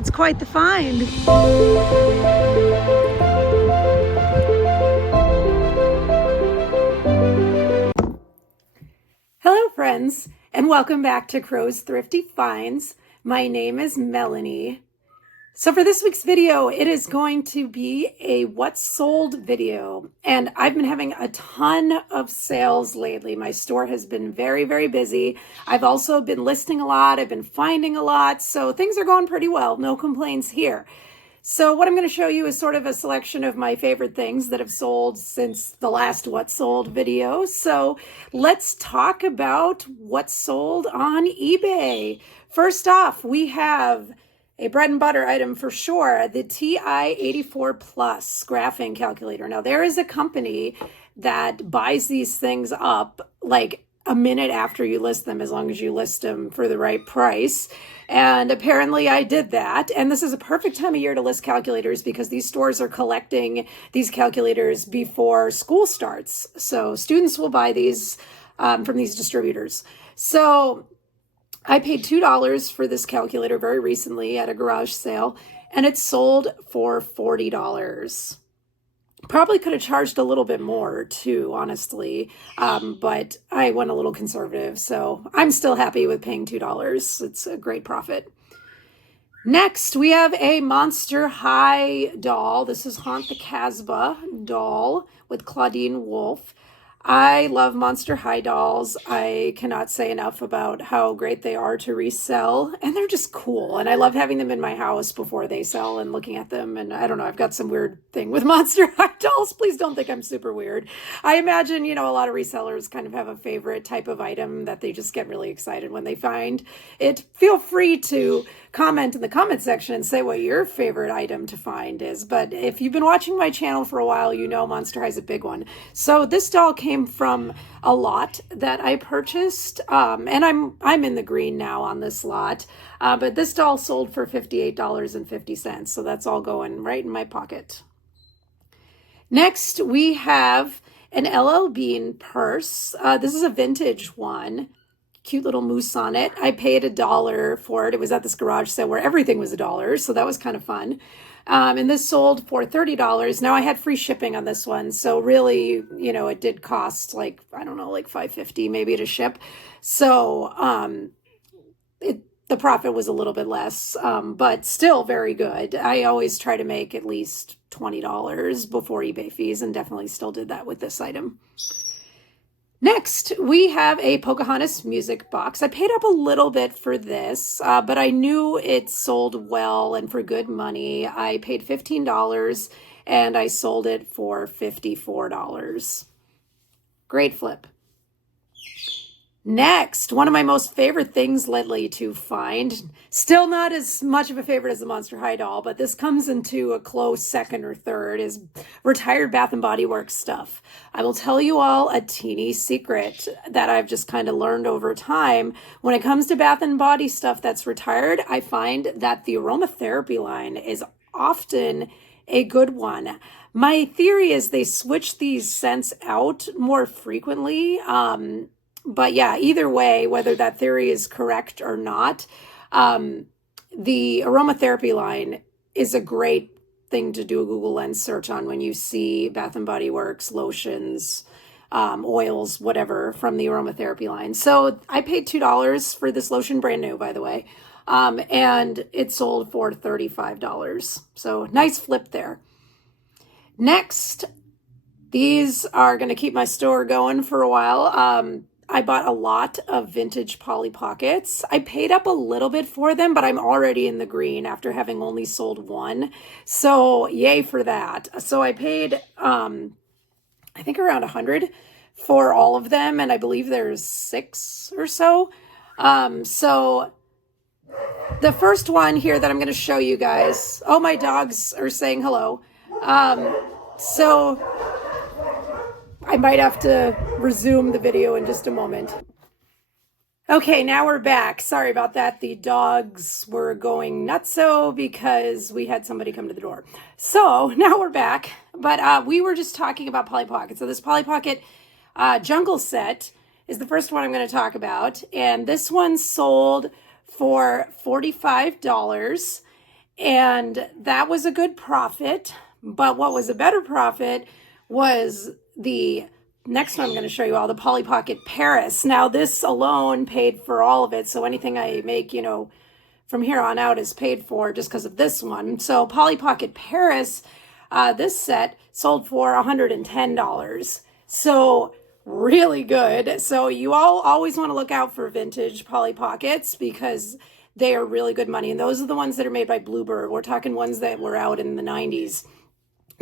It's quite the find. Hello friends, and welcome back to Crow's Thrifty Finds. My name is Melanie. So for this week's video, it is going to be a what's sold video. And I've been having a ton of sales lately. My store has been very, very busy. I've also been listing a lot. I've been finding a lot. So things are going pretty well. No complaints here. So what I'm going to show you is sort of a selection of my favorite things that have sold since the last What's Sold video. So let's talk about what's sold on eBay. First off, we have a bread and butter item for sure, the TI-84 Plus graphing calculator. Now, there is a company that buys these things up like a minute after you list them, as long as you list them for the right price. And apparently I did that. And this is a perfect time of year to list calculators because these stores are collecting these calculators before school starts. So students will buy these from these distributors. So I paid $2 for this calculator very recently at a garage sale, and it sold for $40. Probably could have charged a little bit more too, honestly, but I went a little conservative, so I'm still happy with paying $2. It's a great profit. Next, we have a Monster High doll. This is Haunt the Casbah doll with Claudine Wolfe. I love Monster High dolls. I cannot say enough about how great they are to resell, and they're just cool. And I love having them in my house before they sell and looking at them. And I don't know, I've got some weird thing with Monster High dolls. Please don't think I'm super weird. I imagine, a lot of resellers kind of have a favorite type of item that they just get really excited when they find it. Feel free to comment in the comment section and say what your favorite item to find is. But if you've been watching my channel for a while, you know Monster High's a big one. So this doll came from a lot that I purchased, and I'm in the green now on this lot. But this doll sold for $58.50, so that's all going right in my pocket. Next, we have an LL Bean purse. This is a vintage one. Cute little moose on it. I paid $1 for it. It was at this garage sale where everything was $1, so that was kind of fun. And this sold for $30. Now I had free shipping on this one, so really, it did cost like, I don't know, like $5.50 maybe to ship. So the profit was a little bit less, but still very good. I always try to make at least $20 before eBay fees, and definitely still did that with this item. Next, we have a Pocahontas music box. I paid up a little bit for this, but I knew it sold well and for good money. I paid $15 and I sold it for $54. Great flip. Next, one of my most favorite things lately to find, still not as much of a favorite as the Monster High doll, but this comes into a close second or third, is retired Bath & Body Works stuff. I will tell you all a teeny secret that I've just kind of learned over time. When it comes to Bath & Body stuff that's retired, I find that the aromatherapy line is often a good one. My theory is they switch these scents out more frequently. But yeah, either way, whether that theory is correct or not, the aromatherapy line is a great thing to do a Google Lens search on when you see Bath & Body Works, lotions, oils, whatever, from the aromatherapy line. So I paid $2 for this lotion, brand new, by the way, and it sold for $35. So nice flip there. Next, these are going to keep my store going for a while. I bought a lot of vintage Polly Pockets. I paid up a little bit for them, but I'm already in the green after having only sold one. So yay for that. So I paid, I think around $100 for all of them. And I believe there's 6 or so. So the first one here that I'm going to show you guys. Oh, my dogs are saying hello. So I might have to resume the video in just a moment. Okay, now we're back. Sorry about that. The dogs were going nutso because we had somebody come to the door. So now we're back, but we were just talking about Polly Pocket. So this Polly Pocket jungle set is the first one I'm going to talk about. And this one sold for $45. And that was a good profit. But what was a better profit was the next one I'm going to show you all, the Polly Pocket Paris. Now this alone paid for all of it. So anything I make, you know, from here on out is paid for just because of this one. So Polly Pocket Paris, this set sold for $110. So really good. So you all always want to look out for vintage Polly Pockets because they are really good money. And those are the ones that are made by Bluebird. We're talking ones that were out in the 90s.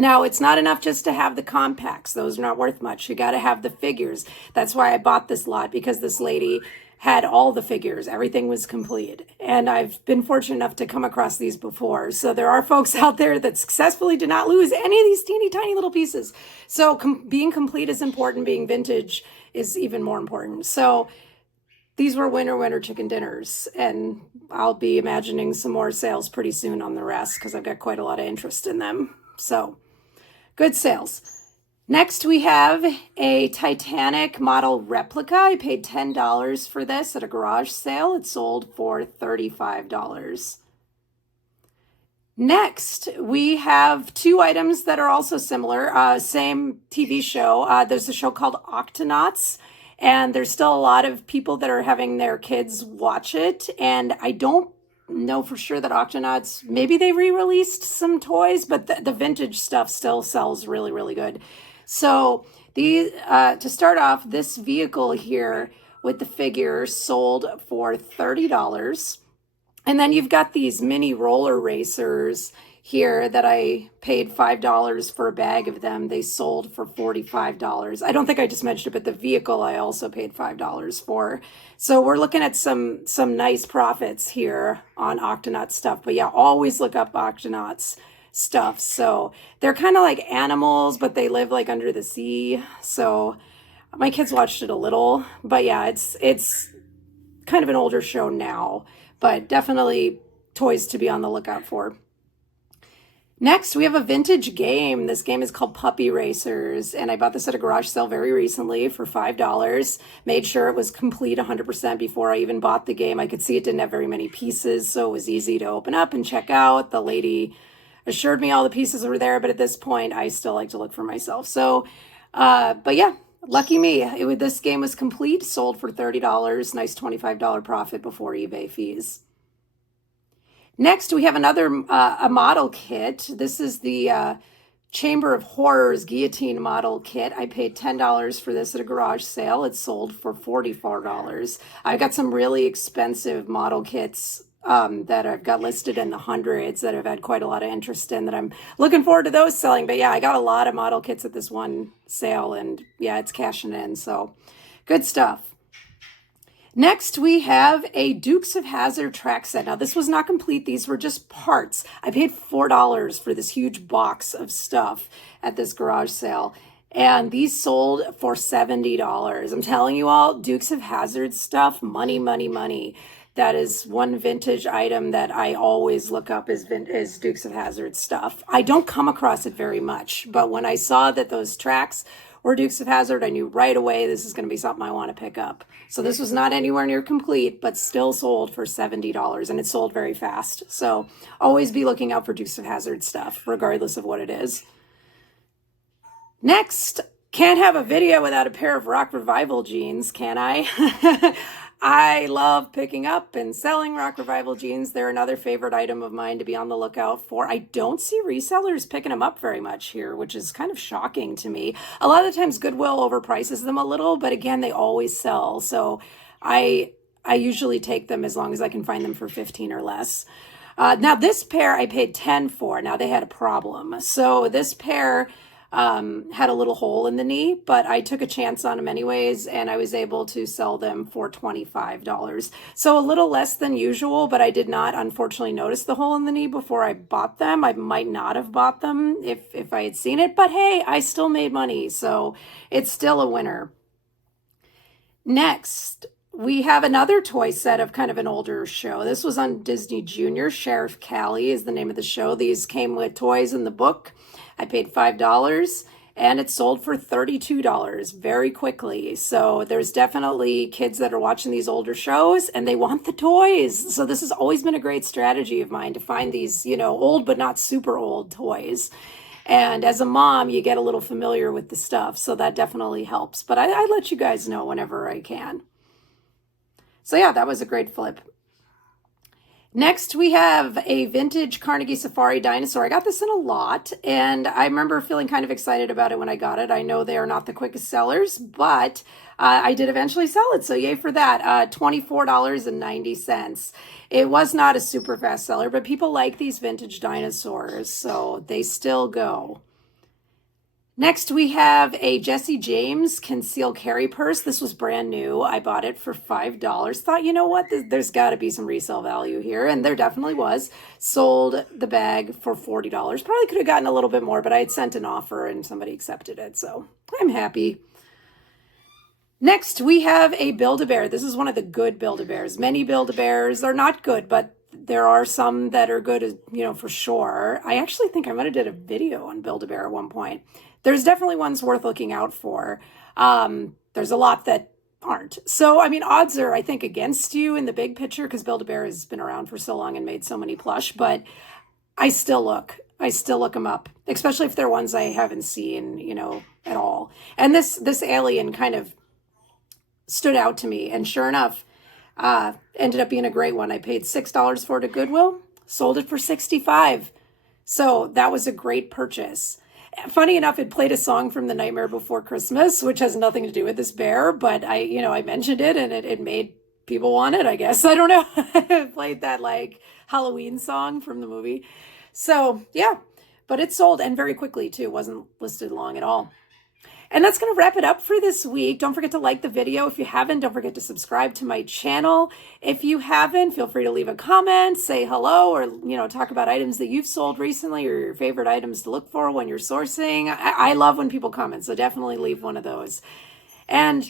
Now, it's not enough just to have the compacts. Those are not worth much. You got to have the figures. That's why I bought this lot, because this lady had all the figures. Everything was complete. And I've been fortunate enough to come across these before. So there are folks out there that successfully did not lose any of these teeny tiny little pieces. So being complete is important. Being vintage is even more important. So these were winner chicken dinners. And I'll be imagining some more sales pretty soon on the rest because I've got quite a lot of interest in them. So good sales. Next, we have a Titanic model replica. I paid $10 for this at a garage sale. It sold for $35. Next, we have two items that are also similar. Same TV show. There's a show called Octonauts, and there's still a lot of people that are having their kids watch it. And I don't know for sure that Octonauts, maybe they re-released some toys, but the vintage stuff still sells really, really good. So to start off, this vehicle here with the figure sold for $30. And then you've got these mini roller racers here that I paid $5 for a bag of them. They sold for $45. I don't think I just mentioned it, but the vehicle I also paid $5 for. So we're looking at some nice profits here on Octonauts stuff. But yeah, always look up Octonauts stuff. So they're kind of like animals, but they live like under the sea. So my kids watched it a little, but yeah, it's kind of an older show now, but definitely toys to be on the lookout for. Next, we have a vintage game. This game is called Puppy Racers, and I bought this at a garage sale very recently for $5. Made sure it was complete 100% before I even bought the game. I could see it didn't have very many pieces, so it was easy to open up and check out. The lady assured me all the pieces were there, but at this point, I still like to look for myself. So, but yeah, lucky me. This game was complete, sold for $30. Nice $25 profit before eBay fees. Next, we have another a model kit. This is the Chamber of Horrors guillotine model kit. I paid $10 for this at a garage sale. It sold for $44. I got some really expensive model kits that I've got listed in the hundreds that I've had quite a lot of interest in that I'm looking forward to those selling. But yeah, I got a lot of model kits at this one sale, and yeah, it's cashing in. So good stuff. Next, we have a Dukes of Hazzard track set. Now, this was not complete. These were just parts. I paid $4 for this huge box of stuff at this garage sale, and these sold for $70. I'm telling you all, Dukes of Hazzard stuff, money, money, money. That is one vintage item that I always look up is Dukes of Hazzard stuff. I don't come across it very much, but when I saw that those tracks were Dukes of Hazzard, I knew right away this is going to be something I want to pick up. So this was not anywhere near complete, but still sold for $70, and it sold very fast. So always be looking out for Dukes of Hazzard stuff, regardless of what it is. Next, can't have a video without a pair of Rock Revival jeans, can I? I love picking up and selling Rock Revival jeans. They're another favorite item of mine to be on the lookout for. I don't see resellers picking them up very much here, which is kind of shocking to me. A lot of the times Goodwill overprices them a little, but again, they always sell. So I usually take them as long as I can find them for 15 or less. Now this pair I paid 10 for. Now they had a problem. So this pair had a little hole in the knee, but I took a chance on them anyways, and I was able to sell them for $25. So a little less than usual, but I did not unfortunately notice the hole in the knee before I bought them. I might not have bought them if I had seen it, but hey, I still made money, so it's still a winner. Next, we have another toy set of kind of an older show. This was on Disney Junior. Sheriff Callie is the name of the show. These came with toys in the book. I paid $5, and it sold for $32 very quickly. So there's definitely kids that are watching these older shows and they want the toys. So this has always been a great strategy of mine to find these, old but not super old toys. And as a mom, you get a little familiar with the stuff, so that definitely helps. But I let you guys know whenever I can. So yeah, that was a great flip. Next, we have a vintage Carnegie Safari Dinosaur. I got this in a lot, and I remember feeling kind of excited about it when I got it. I know they are not the quickest sellers, but I did eventually sell it, so yay for that. $24.90. It was not a super fast seller, but people like these vintage dinosaurs, so they still go. Next, we have a Jesse James conceal carry purse. This was brand new. I bought it for $5. Thought, you know what, there's got to be some resale value here, and there definitely was. Sold the bag for $40. Probably could have gotten a little bit more, but I had sent an offer and somebody accepted it, so I'm happy. Next, we have a BuildABear. This is one of the good BuildABears. Many BuildABears are not good, but there are some that are good, for sure. I actually think I might have did a video on BuildABear at one point. There's definitely ones worth looking out for. There's a lot that aren't. So, odds are, I think, against you in the big picture because BuildABear has been around for so long and made so many plush, but I still look them up, especially if they're ones I haven't seen, at all. And this alien kind of stood out to me, and sure enough, ended up being a great one. I paid $6 for it at Goodwill, sold it for $65. So that was a great purchase. Funny enough, it played a song from The Nightmare Before Christmas, which has nothing to do with this bear, but I mentioned it and it made people want it, I guess. I don't know. It played that Halloween song from the movie. So yeah, but it sold, and very quickly too. Wasn't listed long at all. And that's going to wrap it up for this week. Don't forget to like the video. If you haven't, don't forget to subscribe to my channel. If you haven't, feel free to leave a comment, say hello, or, talk about items that you've sold recently or your favorite items to look for when you're sourcing. I love when people comment, so definitely leave one of those. And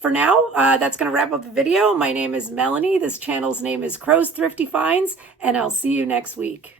for now, that's going to wrap up the video. My name is Melanie. This channel's name is Crow's Thrifty Finds, and I'll see you next week.